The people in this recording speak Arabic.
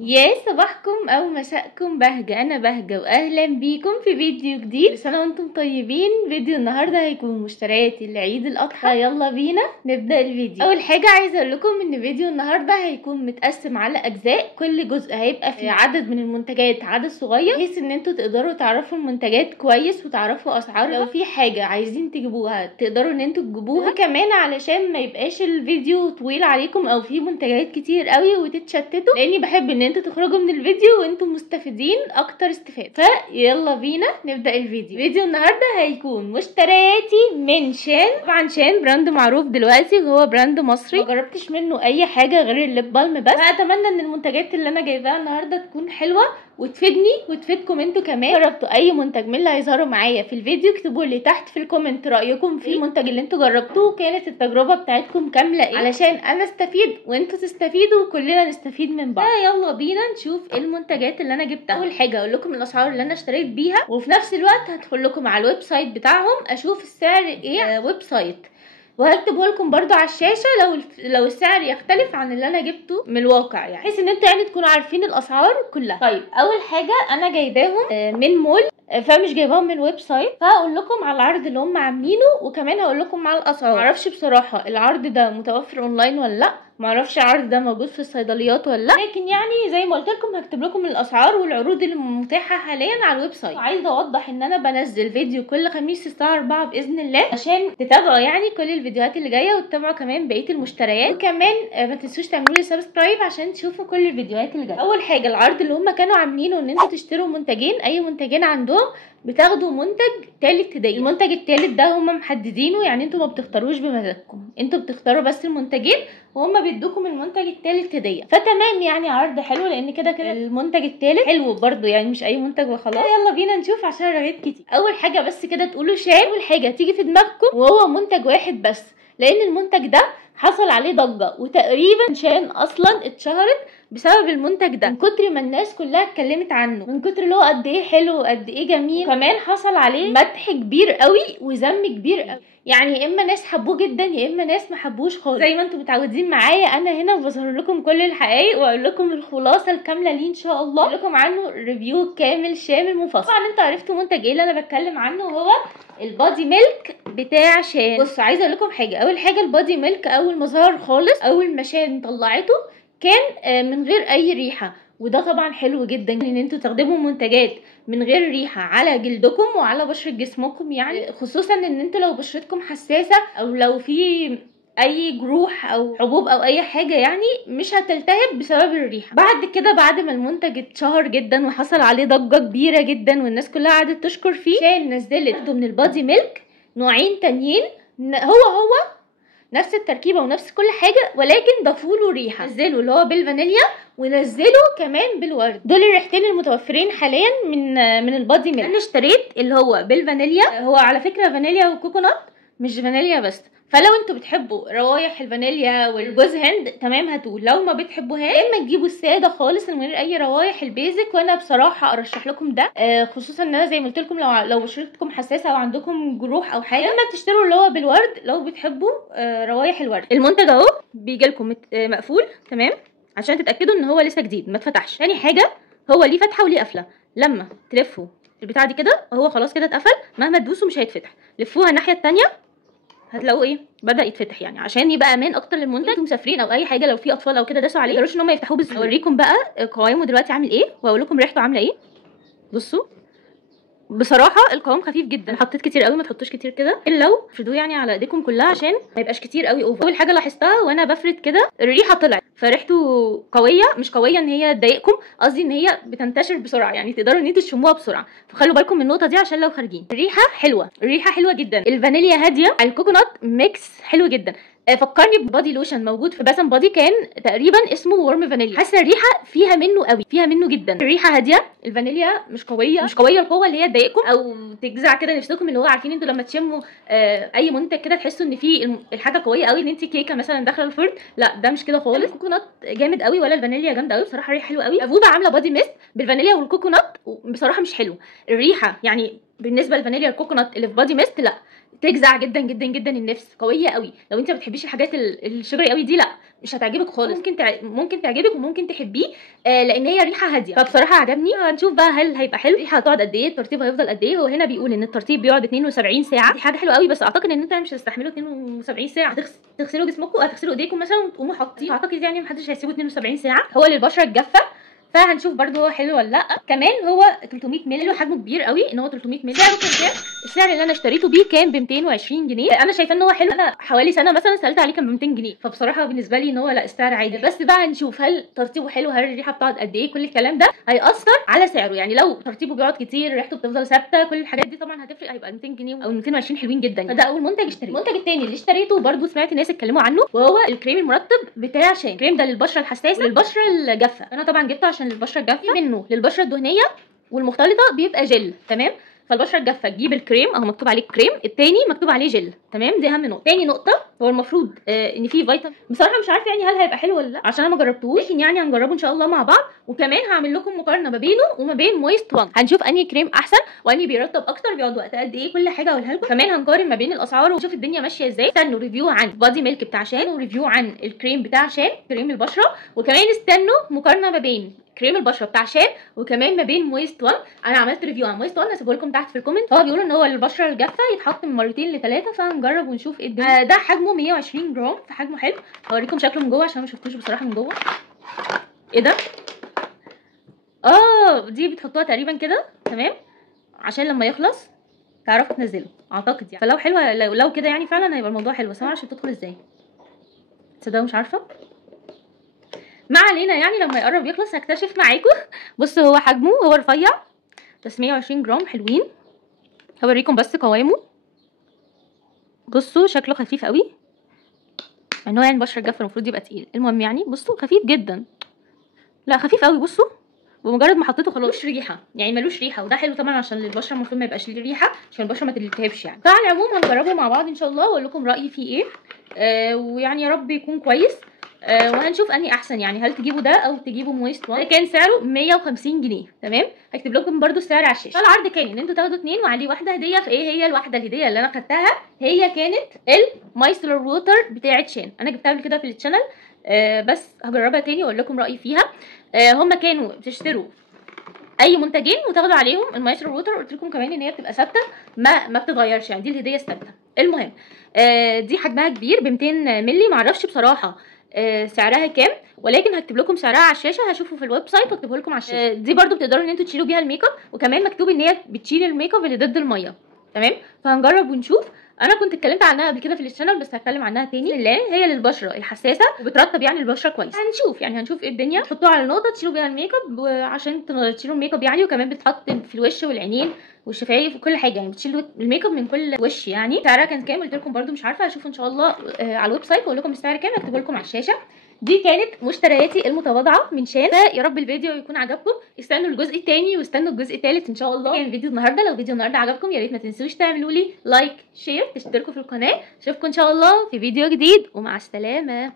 يا صباحكم او مساءكم بهجة، انا بهجة واهلا بيكم في فيديو جديد. كل سنة وانتم طيبين. فيديو النهاردة هيكون مشتريات العيد الاضحى. يلا بينا نبدأ الفيديو. اول حاجة عايزة اقول لكم ان فيديو النهاردة هيكون متقسم على اجزاء، كل جزء هيبقى فيه عدد من المنتجات، عدد صغير، بحيث ان انتوا تقدروا تعرفوا المنتجات كويس وتعرفوا اسعارها. لو في حاجة عايزين تجيبوها تقدروا ان انتوا تجيبوها، وكمان علشان ما يبقاش الفيديو طويل عليكم او فيه منتجات كتير قوي وتتشتتوا، لاني بحب ان انتوا تخرجوا من الفيديو وانتم مستفيدين اكتر استفادة. فيلا بينا نبدأ الفيديو. فيديو النهاردة هيكون مشترياتي من شان. طبعا شان براند معروف دلوقتي وهو براند مصري، ما جربتش منه اي حاجة غير الليب بالم بس. فاتمنى ان المنتجات اللي انا جايباها النهاردة تكون حلوة وتفيدني وتفيدكم انتوا كمان. جربتوا اي منتج من اللي هيظهروا معايا في الفيديو؟ اكتبوا لي تحت في الكومنت رايكم في المنتج اللي انتوا جربتوه، كانت التجربه بتاعتكم كامله ايه، علشان انا استفيد وانتوا تستفيدوا وكلنا نستفيد من بعض. يلا بينا نشوف المنتجات اللي انا جبتها. اول حاجه اقول لكم الاسعار اللي انا اشتريت بيها، وفي نفس الوقت هدخل لكم على الويب سايت بتاعهم اشوف السعر ايه. ويب سايت وهكتبه لكم برضو على الشاشه لو السعر يختلف عن اللي انا جبته من الواقع، يعني بحيث ان انتوا يعني تكونوا عارفين الاسعار كلها. طيب اول حاجه انا جايباهم من مول، فمش جايباهم من ويب سايت. فهقول لكم على العرض اللي هم عاملينه وكمان هقول لكم على الاسعار. معرفش بصراحه العرض ده متوفر اونلاين ولا لا، معرفش العرض ده موجود في الصيدليات ولا لا، لكن يعني زي ما قلت لكم هكتب لكم الاسعار والعروض اللي متاحه حاليا على الويب سايت. وعايزه اوضح ان انا بنزل فيديو كل خميس الساعه 4 باذن الله، عشان تتابعوا يعني كل الفيديوهات اللي جايه وتتابعوا كمان بقيه المشتريات. وكمان ما تنسوش تعملوا لي سبسكرايب عشان تشوفوا كل الفيديوهات اللي جايه. اول حاجه العرض اللي هم كانوا عاملينه ان انتوا تشتروا منتجين، اي منتجين عندهم بتاخدوا منتج تالت هديه. المنتج التالت ده هم محددينه، يعني انتوا ما بتختاروش بمزاجكم، انتوا بتختاروا بس المنتجين وهم بيدوكم المنتج التالت هديه. فتمام، يعني عرض حلو، لان كده كده المنتج التالت حلو برضو، يعني مش اي منتج وخلاص. يلا بينا نشوف عشان رغيت كتير. اول حاجه بس كده تقولوا شاي، اول حاجه تيجي في دماغكم وهو منتج واحد بس، لان المنتج ده حصل عليه ضجه، وتقريبا شان اصلا اتشهرت بسبب المنتج ده، من كتر ما الناس كلها اتكلمت عنه، من كتر اللي هو قد ايه حلو وقد ايه جميل. وكمان حصل عليه مدح كبير قوي وذم كبير قوي، يعني يا اما ناس حبوه جدا يا اما ناس ما حبوش خالص. زي ما انتم متعودين معايا انا هنا بظهر لكم كل الحقائق واقول لكم الخلاصه الكامله ليه ان شاء الله، اقول لكم عنه ريفيو كامل شامل مفصل. طبعا انتوا عرفتوا منتج ايه اللي انا بتكلم عنه، هو البادي ميلك بتاع شان. بصوا عايزه اقول لكم حاجه، اول حاجه البادي ميلك اول ما ظهر خالص، اول ما شان طلعته كان من غير اي ريحه، وده طبعا حلو جدا ان انتوا تستخدموا منتجات من غير ريحه على جلدكم وعلى بشره جسمكم، يعني خصوصا ان انتوا لو بشرتكم حساسه او لو في اي جروح او حبوب او اي حاجه، يعني مش هتلتهب بسبب الريحه. بعد كده بعد ما المنتج اتشهر جدا وحصل عليه ضجه كبيره جدا والناس كلها قعدت تشكر فيه، شان نزلت من البادي ميلك نوعين تانيين، هو نفس التركيبه ونفس كل حاجه، ولكن ضافوا له ريحه. نزلوا اللي هو بالفانيليا ونزلوا كمان بالورد. دول الريحتين المتوفرين حاليا من البادي ميلك. انا اشتريت اللي هو بالفانيليا، هو على فكره فانيليا وكوكونات مش فانيليا بس، فلو انتوا بتحبوا روايح الفانيليا والجوز هند تمام هاتوه، لو ما بتحبوهاش اما تجيبوا الساده خالص من غير اي روايح البيزك. وانا بصراحه ارشح لكم ده، خصوصا ان انا زي ما قلت لكم لو بشرتكم حساسه او عندكم جروح او حاجه، اما تشتروا اللي هو بالورد لو بتحبوا روايح الورد. المنتج اهو بيجي لكم مقفول تمام عشان تتاكدوا ان هو لسه جديد ما اتفتحش. تاني حاجه هو ليه فتحه وليه قفله، لما تلفوا البتاع دي كده هو خلاص كده اتقفل، مهما تدوسوا مش هيتفتح. لفوها الناحيه الثانيه هتلاقوا ايه بدا يتفتح، يعني عشان يبقى امان اكتر للمنتج. انتوا مسافرين او اي حاجه لو في اطفال او كده داسوا عليه ما يقدروش ان هم يفتحوه بسهوله. اوريكم بقى قوامه دلوقتي عامل ايه واقول لكم ريحته عامله ايه. بصوا بصراحه القوام خفيف جدا، انا حطيت كتير قوي، ما تحطوش كتير كده الا لو فردوه يعني على ايديكم كلها عشان ما يبقاش كتير قوي اوفر. اول حاجه لاحظتها وانا بفرد كده الريحه طلعت، فريحته قويه، مش قويه ان هي تضايقكم، قصدي ان هي بتنتشر بسرعه، يعني تقدروا ان انتوا تشموها بسرعه، فخلوا بالكم من النقطه دي عشان لو خارجين. الريحه حلوه، الريحه حلوه جدا، الفانيليا هاديه، الكوكونات ميكس حلو جدا. فكرني ببادي لوشن موجود في باسم بادي كان تقريبا اسمه ورم فانيليا، حاسه الريحه فيها منه قوي، فيها منه جدا. الريحه هاديه، الفانيليا مش قويه، مش قويه القوه اللي هي تضايقكم او تجزع كده نفسكم، اللي هو عارفين انتوا لما تشموا اي منتج كده تحسوا ان في الحاجه قويه قوي، ان انت كيكه مثلا داخله الفرن، لا ده مش كده خالص. الكوكونات جامد قوي ولا الفانيليا جامده قوي بصراحه، ريحه حلوه قوي. افوبا عامله بادي ميست بالفانيليا والكوكونات بصراحه مش حلو الريحه، يعني بالنسبه للفانيليا والكوكونات اللي في بادي ميست لا، تجزع جدا جدا جدا النفس، قويه قوي. لو انت ما بتحبيش الحاجات الشجري قوي دي لا مش هتعجبك خالص. ممكن تعجبك وممكن تحبيه لان هي ريحه هاديه، فبصراحه عجبني. هنشوف بقى هل هيبقى حلو، الريحه هتقعد قد ايه، الترطيب هيفضل قد ايه. هو هنا بيقول ان الترطيب بيقعد 72 ساعه، دي حاجه حلوه قوي، بس اعتقد ان انتوا مش هتستحملوا 72 ساعه. تغسلوا جسمكم، هتغسلوا ايديكم مثلا وتقوموا حاطين، اعتقد يعني محدش هيسيبه 72 ساعه. هو للبشره الجافه، فهنشوف برده هو حلو ولا لا. كمان هو 300 مللي وحجمه كبير قوي، ان هو 300 مللي. سعره كان كام؟ السعر اللي انا اشتريته بيه كان ب 220 جنيه. انا شايفه ان هو حلو. انا حوالي سنه مثلا سالت عليه كان ب 200 جنيه، فبصراحه بالنسبه لي ان هو لا السعر عادي. بس بقى هنشوف هل ترطيبه حلو، هل الريحه بتقعد قد ايه، كل الكلام ده هيأثر على سعره. يعني لو ترطيبه بيقعد كتير، ريحته بتفضل ثابته، كل الحاجات دي طبعا هتفرق، هيبقى 200 جنيه او 220 حلوين جدا. فده اول منتج اشتريته. المنتج الثاني اللي اشتريته برده سمعت ناس اتكلموا عنه، وهو الكريم المرطب بتاع شان. الكريم ده للبشره الحساسه وللبشره الجافه. انا طبعا جبته عشان للبشره الجافه، منه للبشره الدهنيه والمختلطه بيبقى جل. تمام، فالبشره الجافه تجيب الكريم اهو مكتوب عليه كريم، التاني مكتوب عليه جل. تمام، دي اهم نقطه. تاني نقطه هو المفروض ان فيه فيتامين. بصراحه مش عارفه يعني هل هيبقى حلو ولا لا عشان انا ما جربتوش، لكن يعني هنجربه ان شاء الله مع بعض. وكمان هعمل لكم مقارنه ما بينه وما بين مويست وان، هنشوف انهي كريم احسن وانهي بيرطب اكتر، بيقعد وقت قد ايه، كل حاجه هقولها لكم. كمان هنقارن ما بين الاسعار ونشوف الدنيا ماشيه ازاي. استنوا ريفيو عن بادي ميلك بتاع شان، وريفيو عن الكريم بتاع شان كريم البشره، وكمان استنوا مقارنه ما بين كريم البشره بتاع شان وكمان ما بين مويست وان. انا عملت ريفيو عن مويست وان هسيبه لكم تحت في الكومنت. هو بيقولوا ان هو للبشره الجافه يتحط من مرتين ل3، فهنجرب ونشوف ايه الدنيا. ده حجمه 120 جرام، فحجمه حلو. هوريكم شكله من جوه عشان ما شفتوش بصراحه من جوه. ايه ده؟ دي بتحطوها تقريبا كده، تمام، عشان لما يخلص تعرفوا تنزلوا اعتقد يعني. فلو حلوه لو كده يعني فعلا هيبقى الموضوع حلو، بس انا معرفش بتدخل ازاي، تصدقوا مش عارفه. ما علينا، يعني لما يقرب يخلص هكتشف معاكم. بصوا هو حجمه هو رفيع بس 120 جرام حلوين. هوريكم بس قوامه. بصوا شكله خفيف قوي، يعني هو يعني البشره الجافه المفروض يبقى تقيل. المهم يعني بصوا خفيف جدا، لا خفيف قوي. بصوا بمجرد ما حطيته خلاص ملوش ريحه، يعني ملوش ريحه، وده حلو طبعا عشان البشره المفروض ما يبقاش ليه ريحه عشان البشره ما تلتهبش يعني. فعلى العموم هنجربه مع بعض ان شاء الله واقول لكم رايي فيه ايه. ويعني يا رب يكون كويس. وهنشوف انهي احسن، يعني هل تجيبوا ده او تجيبوا مويست وان. ده كان سعره 150 جنيه. تمام، هكتب لكم برده السعر على الشاشه. فالعرض كان ان انتوا تاخدوا 2 وعليه واحده هديه. فايه هي الواحده الهديه اللي انا خدتها؟ هي كانت المايسلر ووتر بتاعه شان. انا جبتها قبل كده في الشانل، بس هجربها تاني واقول لكم رايي فيها. هما كانوا بتشتروا اي منتجين وتاخدوا عليهم المايسلر ووتر. قلت لكم كمان ان هي بتبقى ثابته ما بتتغيرش، يعني دي الهديه الثابته. المهم دي حجمها كبير ب 200 مللي. معرفش بصراحه سعرها كام، ولكن هكتب لكم سعرها على الشاشه، هشوفه في الويب سايت واكتبه لكم على الشاشه. دي برده بتقدروا ان انتوا تشيلوا بيها الميك اب، وكمان مكتوب ان هي بتشيل الميك اب اللي ضد الميه. تمام، فهنجرب ونشوف. انا كنت اتكلمت عنها قبل كده في الشانل بس هتكلم عنها تاني. هي للبشره الحساسه وبترطب يعني البشره كويس. هنشوف ايه الدنيا. تحطوها على نقطه تشيلوا بيها الميك اب عشان تشيلوا الميك اب يعني، وكمان بتحط في الوش والعينين والشفايف وكل حاجه، يعني بتشيلوا الميك اب من كل وش يعني. سعرها كان كام؟ قلت لكم برده مش عارفه، هشوف ان شاء الله على الويب سايت واقول لكم السعر كام، هكتبه لكم على الشاشه. دي كانت مشترياتي المتواضعه من شان. فيا رب الفيديو يكون عجبكم. استنوا الجزء الثاني واستنوا الجزء الثالث ان شاء الله. كان فيديو النهارده. لو فيديو النهارده عجبكم يا ريت ما تنسوش تعملوا لي لايك، شير، تشتركوا في القناه. اشوفكم ان شاء الله في فيديو جديد، ومع السلامه.